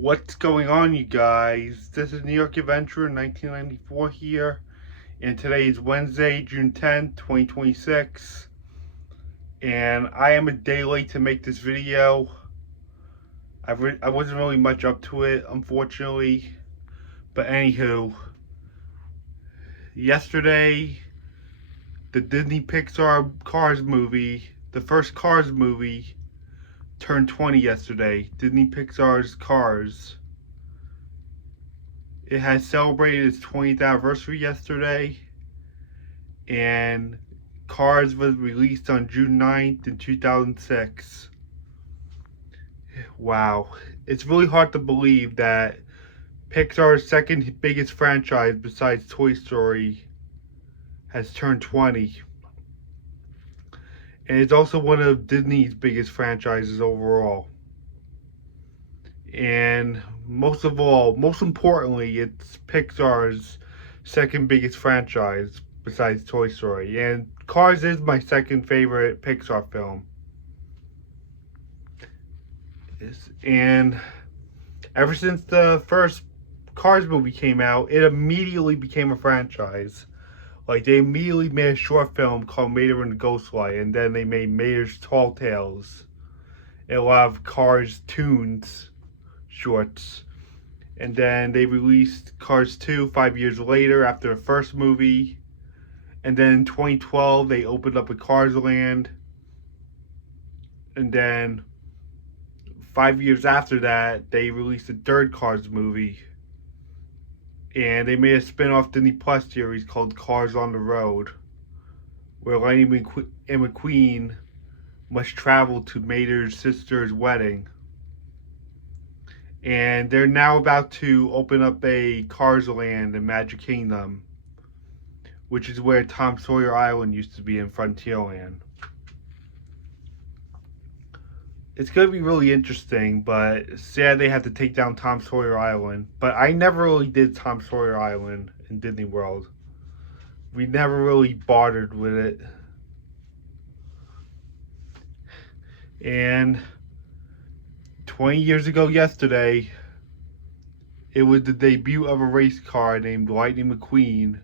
What's going on, you guys? This is New York Adventure 1994 here, and today is Wednesday, June 10th, 2026, and I am a day late to make this video. I wasn't really much up to it, unfortunately, but anywho, yesterday, the Disney Pixar Cars movie, the first Cars movie, turned 20 yesterday. Disney Pixar's Cars. It has celebrated its 20th anniversary yesterday, and Cars was released on June 9th in 2006. Wow. It's really hard to believe that Pixar's second biggest franchise besides Toy Story has turned 20. And it's also one of Disney's biggest franchises overall. And most importantly, it's Pixar's second biggest franchise besides Toy Story. And Cars is my second favorite Pixar film. And ever since the first Cars movie came out, it immediately became a franchise. Like, they immediately made a short film called Mater and the Ghostlight, and then they made Mater's Tall Tales, and a lot of Cars tunes shorts. And then they released Cars 2 5 years later after the first movie. And then in 2012, they opened up a Cars Land. And then 5 years after that, they released a third Cars movie. And they made a spin-off Disney Plus series called Cars on the Road, where Lightning McQueen must travel to Mater's sister's wedding. And they're now about to open up a Cars Land in Magic Kingdom, which is where Tom Sawyer Island used to be in Frontierland. It's going to be really interesting, but sad they had to take down Tom Sawyer Island. But I never really did Tom Sawyer Island in Disney World. We never really bothered with it. And 20 years ago yesterday, it was the debut of a race car named Lightning McQueen,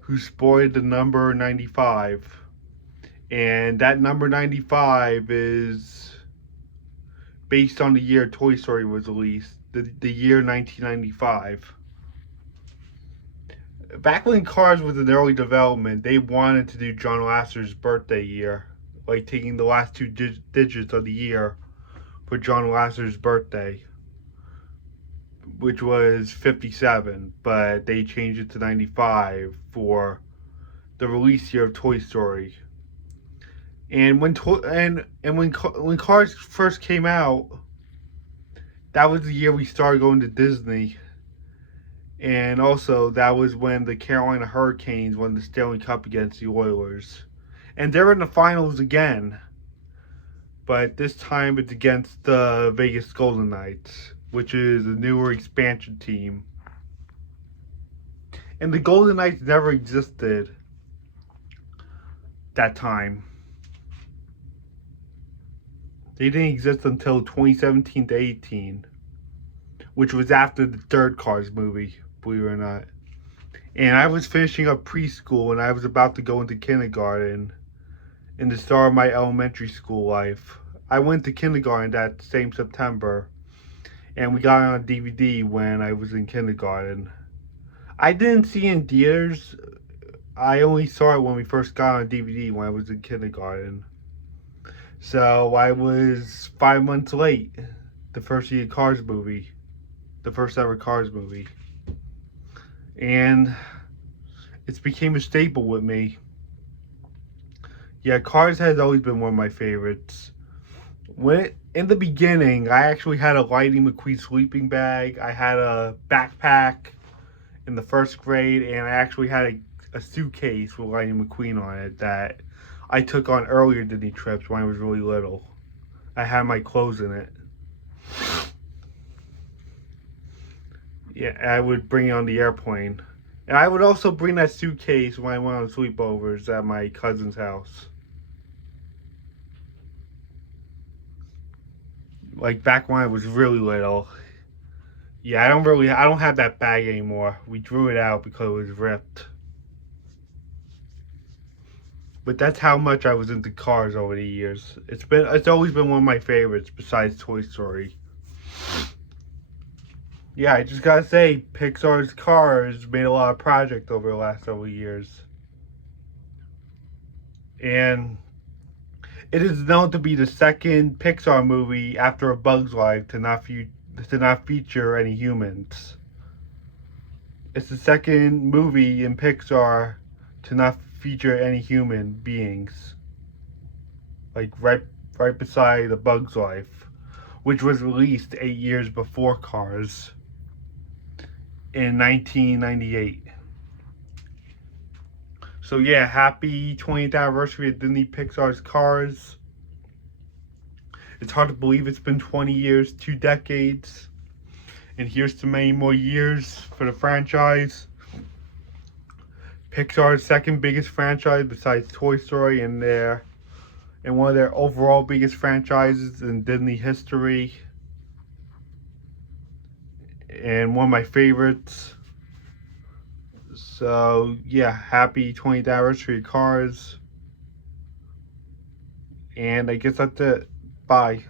who sported the number 95. And that number 95 is based on the year Toy Story was released, the year 1995. Back when Cars was in early development, they wanted to do John Lasseter's birthday year, like taking the last two digits of the year for John Lasseter's birthday, which was 57, but they changed it to 95 for the release year of Toy Story. And when Cars first came out, that was the year we started going to Disney. And also, that was when the Carolina Hurricanes won the Stanley Cup against the Oilers. And they're in the finals again. But this time it's against the Vegas Golden Knights, which is a newer expansion team. And the Golden Knights never existed that time. They didn't exist until 2017 to 18, which was after the third Cars movie, believe it or not. And I was finishing up preschool, and I was about to go into kindergarten in the start of my elementary school life. I went to kindergarten that same September, and we got it on DVD when I was in kindergarten. I didn't see it in theaters. I only saw it when we first got it on DVD when I was in kindergarten. So I was 5 months late. The first year Cars movie. The first ever Cars movie. And it's became a staple with me. Yeah, Cars has always been one of my favorites. In the beginning, I actually had a Lightning McQueen sleeping bag. I had a backpack in the first grade, and I actually had a suitcase with Lightning McQueen on it that I took on earlier Disney trips when I was really little. I had my clothes in it. Yeah, I would bring it on the airplane. And I would also bring that suitcase when I went on sleepovers at my cousin's house. Like back when I was really little. Yeah, I don't have that bag anymore. We drew it out because it was ripped. But that's how much I was into cars over the years. It's always been one of my favorites besides Toy Story. Yeah, I just gotta say, Pixar's Cars made a lot of project over the last several years. And it is known to be the second Pixar movie after A Bug's Life to not feature any humans. It's the second movie in Pixar to not feature any human beings. Like right beside A Bug's Life, which was released 8 years before Cars in 1998. So yeah, happy 20th anniversary of Disney Pixar's Cars. It's hard to believe it's been 20 years, 2 decades, and here's to many more years for the franchise. Pixar's second biggest franchise besides Toy Story, and one of their overall biggest franchises in Disney history, and one of my favorites. So yeah, happy 20th anniversary of Cars. And I guess that's it. Bye.